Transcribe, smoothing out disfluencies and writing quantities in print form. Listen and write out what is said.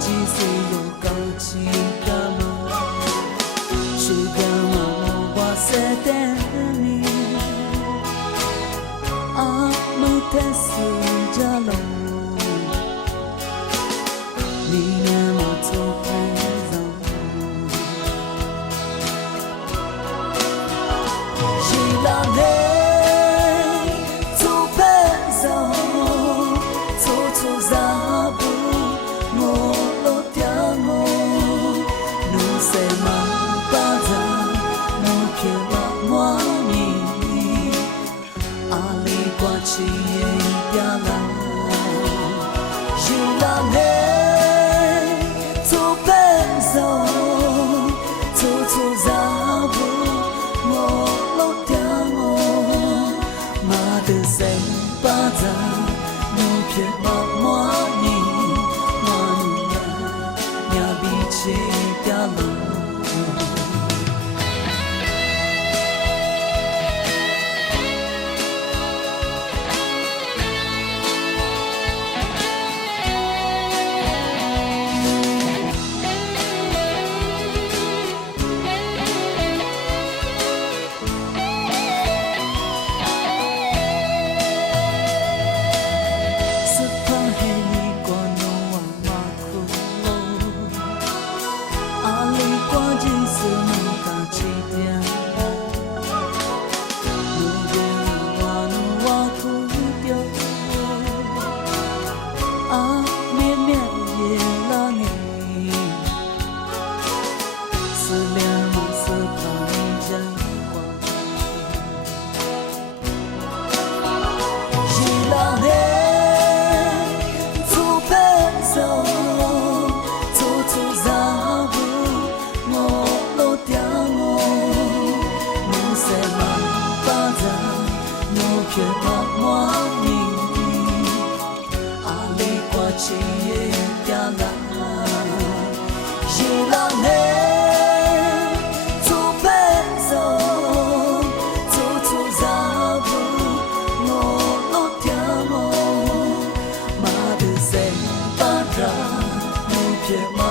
人生の価値だも時間を忘れてに아무 데서 잘로 니네 모두 배서 시라네 chỉ bia la chỉ là nè tu bên gió tu ra bu ngô lót tiếng ngô mà từ sen ba ra nụ phiền bạc mua nhỉ mà nhà bị chỉ bia la却把我你阿里过去也啦，是啦呢，做白走，做杂步，我落条我，马的谁把它，你别马。